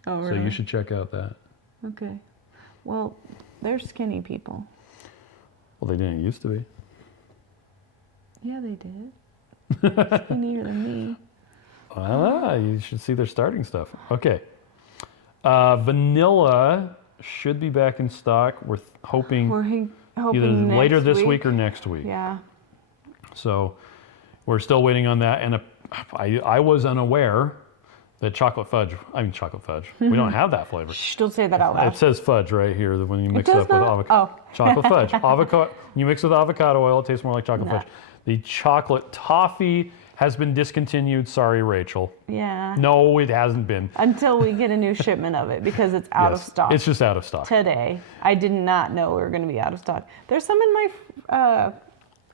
Oh, So really? you should check out that. Okay. Well, they're skinny people. Well, they didn't used to be. Yeah, they did. Skinnier than me. You should see their starting stuff. Okay. Vanilla should be back in stock. We're hoping We're hoping either next later this week or next week. Yeah. So we're still waiting on that. And I was unaware that chocolate fudge. We don't have that flavor. Shh, don't say that out loud. It says fudge right here that when you mix it does up with not? avocado. Oh. Chocolate fudge. Avocado. You mix with avocado oil, it tastes more like chocolate Nah. fudge. The chocolate toffee has been discontinued. Sorry, Rachel. Yeah. No, it hasn't been. Until we get a new shipment of it because it's out of Yes, stock. It's just out of stock. Today. I did not know we were going to be out of stock. There's some in my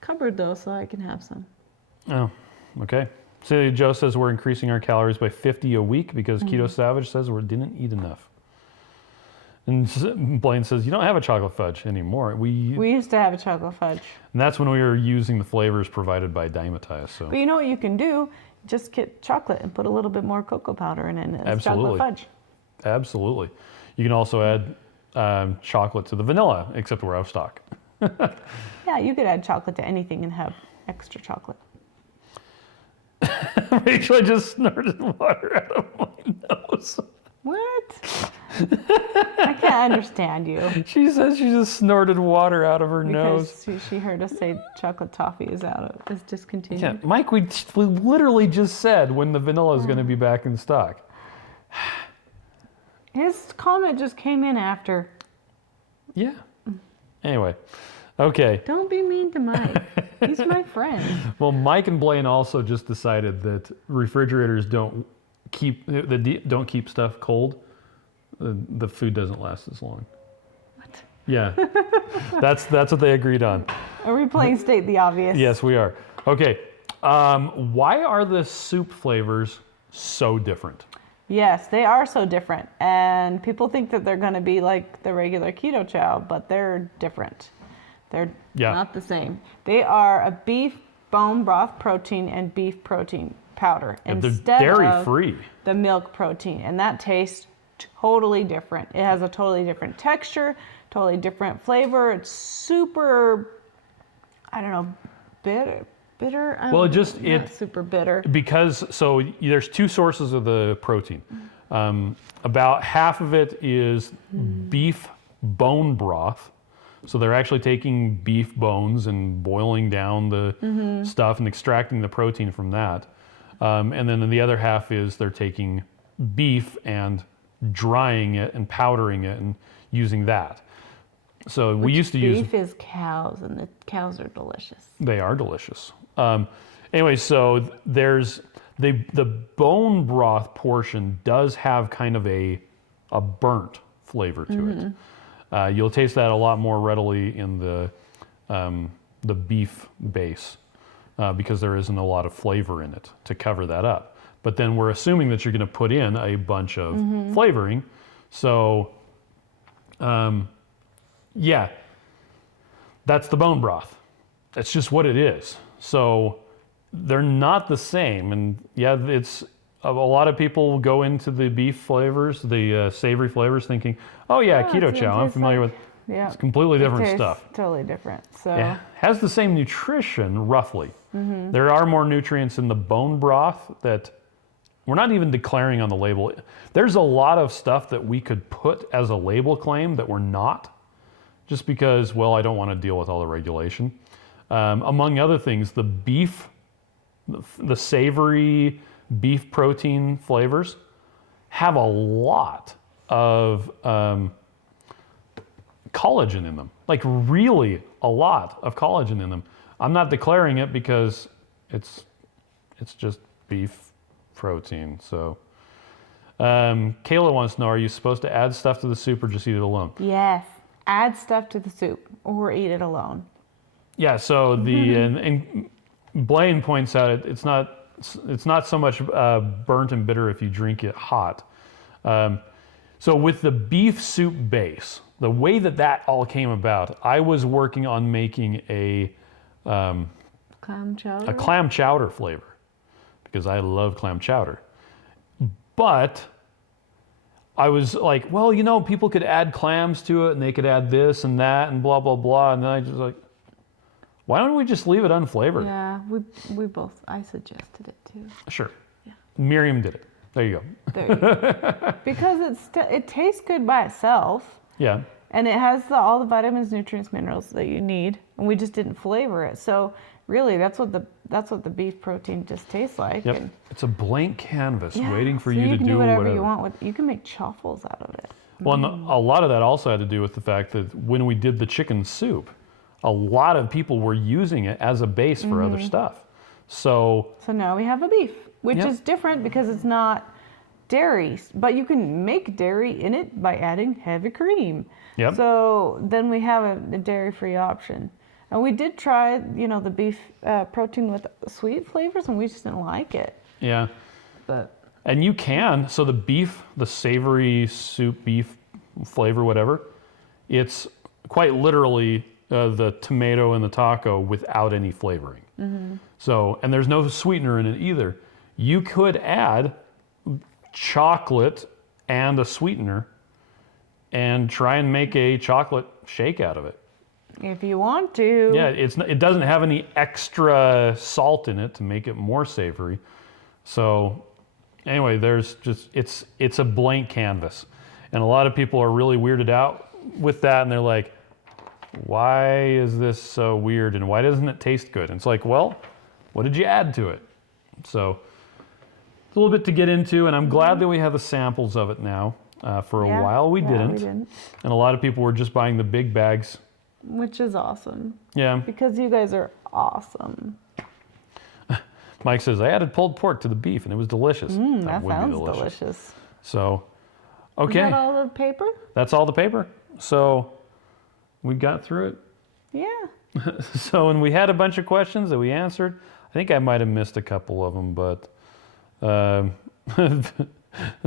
cupboard though, so I can have some. Oh, okay. So Joe says we're increasing our calories by 50 a week because Keto Savage says we didn't eat enough. And Blaine says, you don't have a chocolate fudge anymore. We used to have a chocolate fudge. And that's when we were using the flavors provided by Dymatize. So. But you know what you can do? Just get chocolate and put a little bit more cocoa powder in it. And it's Absolutely. chocolate fudge. Absolutely. You can also add chocolate to the vanilla, except we're out of stock. Yeah, you could add chocolate to anything and have extra chocolate. Rachel, I just snorted water out of my nose. What? I can't understand you. She says she just snorted water out of her nose. Because she heard us say chocolate toffee is discontinued. Yeah, Mike, we literally just said when the vanilla is going to be back in stock. His comment just came in after. Yeah. Anyway, okay. Don't be mean to Mike. He's my friend. Well, Mike and Blaine also just decided that refrigerators don't keep stuff cold. The food doesn't last as long. What? Yeah, that's what they agreed on. Are we playing state the obvious? Yes, we are. Okay, why are the soup flavors so different? Yes, they are so different, and people think that they're going to be like the regular Keto Chow, but they're different. They're not the same. They are a beef bone broth protein and beef protein powder instead they're dairy of free. The milk protein, and that tastes totally different. It has a totally different texture, totally different flavor. It's super, I don't know, bitter. Well, not super bitter. Because there's two sources of the protein. About half of it is beef bone broth. So they're actually taking beef bones and boiling down the stuff and extracting the protein from that. And then the other half is they're taking beef and drying it and powdering it and using that. So we used to use beef is cows, and the cows are delicious. They are delicious. Anyway, so there's the bone broth portion does have kind of a burnt flavor to it. You'll taste that a lot more readily in the beef base because there isn't a lot of flavor in it to cover that up. But then we're assuming that you're going to put in a bunch of flavoring. So, yeah, that's the bone broth. That's just what it is. So they're not the same. And yeah, it's a lot of people go into the beef flavors, the savory flavors, thinking, oh yeah, Keto Chow, I'm familiar with. Yeah, it's completely different stuff. Totally different. So yeah, has the same nutrition roughly. There are more nutrients in the bone broth that we're not even declaring on the label. There's a lot of stuff that we could put as a label claim that we're not, just because, well, I don't want to deal with all the regulation. Among other things, the beef, the savory beef protein flavors have a lot of collagen in them, like really a lot of collagen in them. I'm not declaring it because it's just beef protein. So Kayla wants to know, are you supposed to add stuff to the soup or just eat it alone? Yes, add stuff to the soup or eat it alone. Yeah, so and Blaine points out it's not so much burnt and bitter if you drink it hot. So with the beef soup base, the way that all came about, I was working on making a clam chowder? A clam chowder flavor because I love clam chowder. But I was like, well, people could add clams to it and they could add this and that and blah, blah, blah. And then I just like, why don't we just leave it unflavored? Yeah, I suggested it too. Sure. Yeah. Miriam did it. There you go. There you go. Because it tastes good by itself. Yeah. And it has all the vitamins, nutrients, minerals that you need, and we just didn't flavor it. So really, that's what the beef protein just tastes like. Yep. And it's a blank canvas waiting for you to can do whatever you want with. You can make chaffles out of it. Well, and a lot of that also had to do with the fact that when we did the chicken soup, a lot of people were using it as a base for other stuff. So now we have a beef, which is different because it's not dairy, but you can make dairy in it by adding heavy cream. Yep. So then we have a dairy-free option. And we did try, the beef protein with sweet flavors, and we just didn't like it. Yeah. And you can, so the savory soup beef flavor, whatever, it's quite literally the tomato and the taco without any flavoring. So, and there's no sweetener in it either. You could add chocolate and a sweetener and try and make a chocolate shake out of it. If you want to. Yeah, it doesn't have any extra salt in it to make it more savory. So anyway, it's a blank canvas. And a lot of people are really weirded out with that, and they're like, why is this so weird and why doesn't it taste good? And it's like, well, what did you add to it? So it's a little bit to get into, and I'm glad that we have the samples of it now. For a while we didn't. And a lot of people were just buying the big bags. Which is awesome. Yeah. Because you guys are awesome. Mike says, I added pulled pork to the beef and it was delicious. That sounds delicious. So, okay. Is that all the paper? That's all the paper. So we got through it. Yeah. So, and we had a bunch of questions that we answered. I think I might have missed a couple of them, but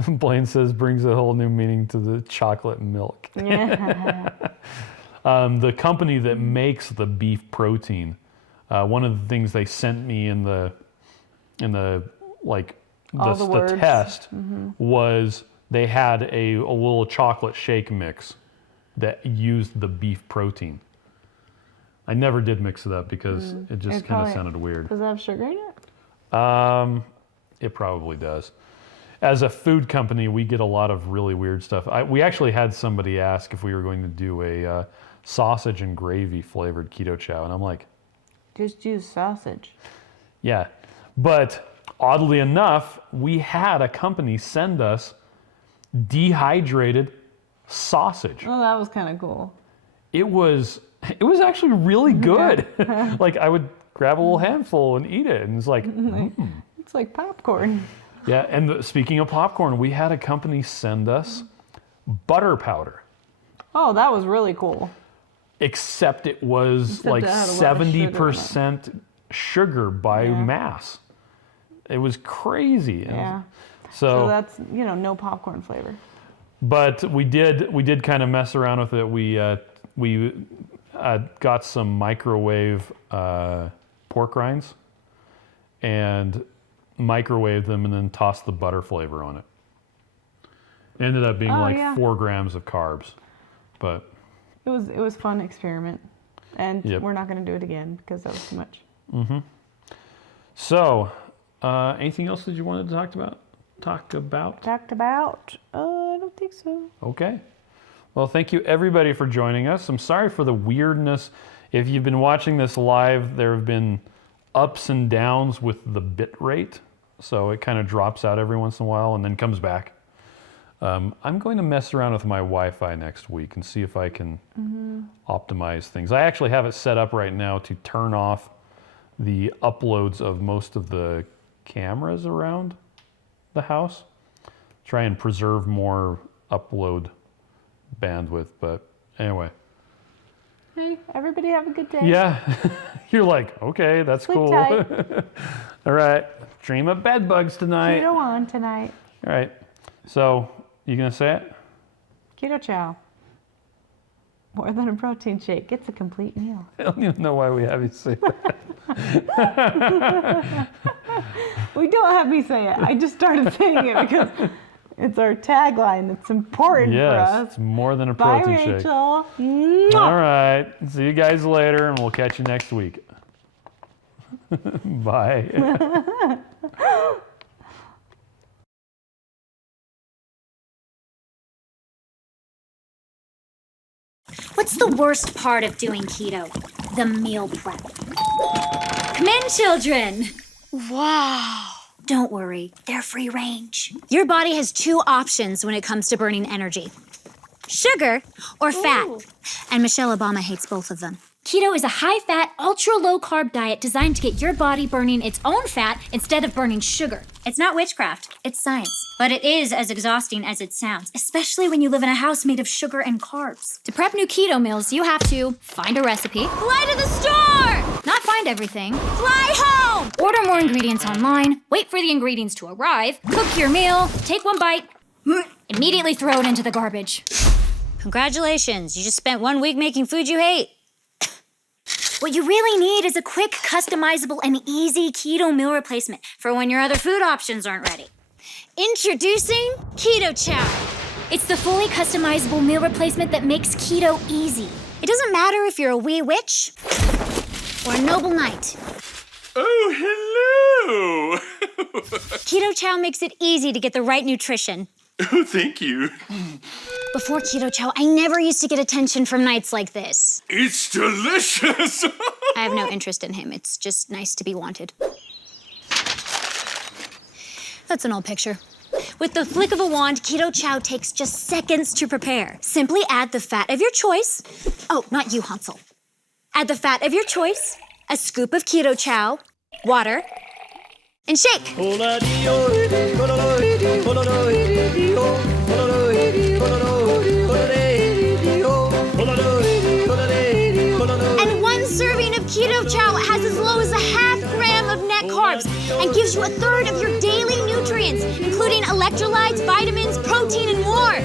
Blaine says brings a whole new meaning to the chocolate milk. Yeah. The company that makes the beef protein, one of the things they sent me in the test was they had a little chocolate shake mix that used the beef protein. I never did mix it up because it just kind of sounded weird. Does it have sugar in it? It probably does. As a food company, we get a lot of really weird stuff. We actually had somebody ask if we were going to do a sausage and gravy flavored keto chow, and I'm like, just use sausage. Yeah, but oddly enough, we had a company send us dehydrated sausage. Oh, that was kind of cool. It was actually really good. Like I would grab a little handful and eat it, and it's like, it's like popcorn. Yeah, and speaking of popcorn, we had a company send us butter powder. Oh, that was really cool. Except it was like 70% sugar by mass. It was crazy. Yeah. So that's, no popcorn flavor. But we did kind of mess around with it. We got some microwave pork rinds and microwaved them and then tossed the butter flavor on it. Ended up being 4 grams of carbs, but it was a fun experiment, and we're not going to do it again because that was too much. So, anything else that you wanted to talk about? I don't think so. Okay. Well, thank you everybody for joining us. I'm sorry for the weirdness. If you've been watching this live, there have been ups and downs with the bit rate. So it kind of drops out every once in a while and then comes back. I'm going to mess around with my Wi-Fi next week and see if I can optimize things. I actually have it set up right now to turn off the uploads of most of the cameras around the house. Try and preserve more upload bandwidth, but anyway. Hey, everybody have a good day. Yeah, you're like, okay, that's Sleep cool. tight. All right, dream of bed bugs tonight. Keto on tonight. All right, so you gonna say it? Keto Chow. More than a protein shake. It's a complete meal. I don't even know why we have you say that. We don't have me say it. I just started saying it because it's our tagline. It's important for us. Yes, it's more than a protein shake. Bye, Rachel. All right, see you guys later, and we'll catch you next week. Bye. What's the worst part of doing keto? The meal prep. Come in, children. Wow. Don't worry, they're free range. Your body has 2 options when it comes to burning energy. Sugar or fat. And Michelle Obama hates both of them. Keto is a high-fat, ultra-low-carb diet designed to get your body burning its own fat instead of burning sugar. It's not witchcraft, it's science. But it is as exhausting as it sounds, especially when you live in a house made of sugar and carbs. To prep new keto meals, you have to find a recipe, fly to the store, not find everything, fly home, order more ingredients online, wait for the ingredients to arrive, cook your meal, take one bite, immediately throw it into the garbage. Congratulations, you just spent 1 week making food you hate. What you really need is a quick, customizable, and easy keto meal replacement for when your other food options aren't ready. Introducing Keto Chow. It's the fully customizable meal replacement that makes keto easy. It doesn't matter if you're a wee witch or a noble knight. Oh, hello! Keto Chow makes it easy to get the right nutrition. Oh, thank you. Before Keto Chow, I never used to get attention from nights like this. It's delicious! I have no interest in him. It's just nice to be wanted. That's an old picture. With the flick of a wand, Keto Chow takes just seconds to prepare. Simply add the fat of your choice. Oh, not you, Hansel. Add the fat of your choice, a scoop of Keto Chow, water, and shake. And 1 serving of Keto Chow has as low as a ½ gram of net carbs and gives you 1/3 of your daily nutrients, including electrolytes, vitamins, protein, and more.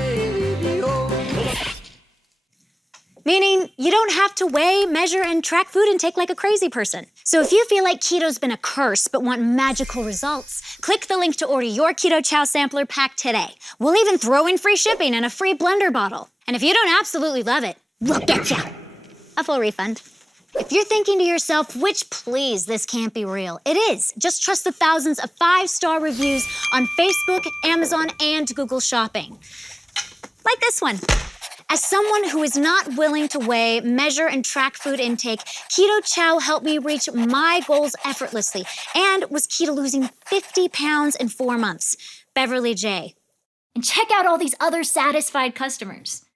Meaning you don't have to weigh, measure, and track food intake like a crazy person. So if you feel like keto's been a curse but want magical results, click the link to order your Keto Chow sampler pack today. We'll even throw in free shipping and a free blender bottle. And if you don't absolutely love it, we'll get ya a full refund. If you're thinking to yourself, which please, this can't be real, it is. Just trust the thousands of 5-star reviews on Facebook, Amazon, and Google Shopping. Like this one. As someone who is not willing to weigh, measure, and track food intake, Keto Chow helped me reach my goals effortlessly and was key to losing 50 pounds in 4 months. Beverly J. And check out all these other satisfied customers.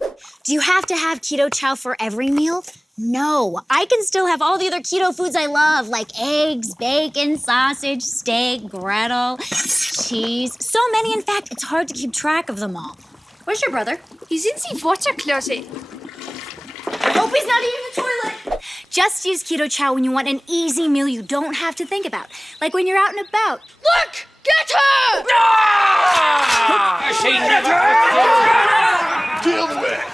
Do you have to have Keto Chow for every meal? No, I can still have all the other keto foods I love, like eggs, bacon, sausage, steak, gretel, cheese. So many, in fact, it's hard to keep track of them all. Where's your brother? He's in the water closet. I hope he's not eating the toilet. Just use Keto Chow when you want an easy meal you don't have to think about, like when you're out and about. Look! Get her! Deal with!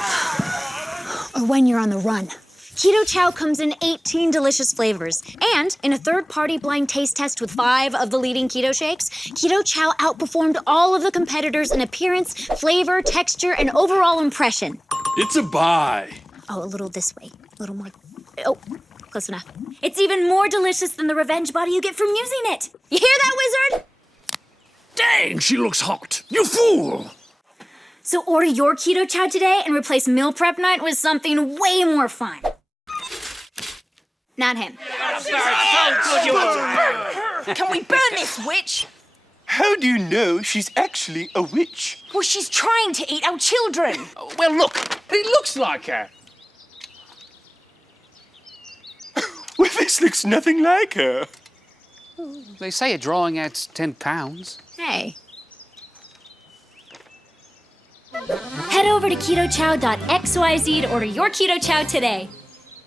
Or when you're on the run. Keto Chow comes in 18 delicious flavors. And in a third-party blind taste test with 5 of the leading keto shakes, Keto Chow outperformed all of the competitors in appearance, flavor, texture, and overall impression. It's a buy. Oh, a little this way. A little more. Oh, close enough. It's even more delicious than the revenge body you get from using it. You hear that, wizard? Dang, she looks hot. You fool! So order your Keto Chow today and replace meal prep night with something way more fun. Not him. Can we burn this witch? How do you know she's actually a witch? Well, she's trying to eat our children. Well, look, it looks like her. Well, this looks nothing like her. They say a drawing adds 10 pounds. Hey. Head over to ketochow.xyz to order your Keto Chow today.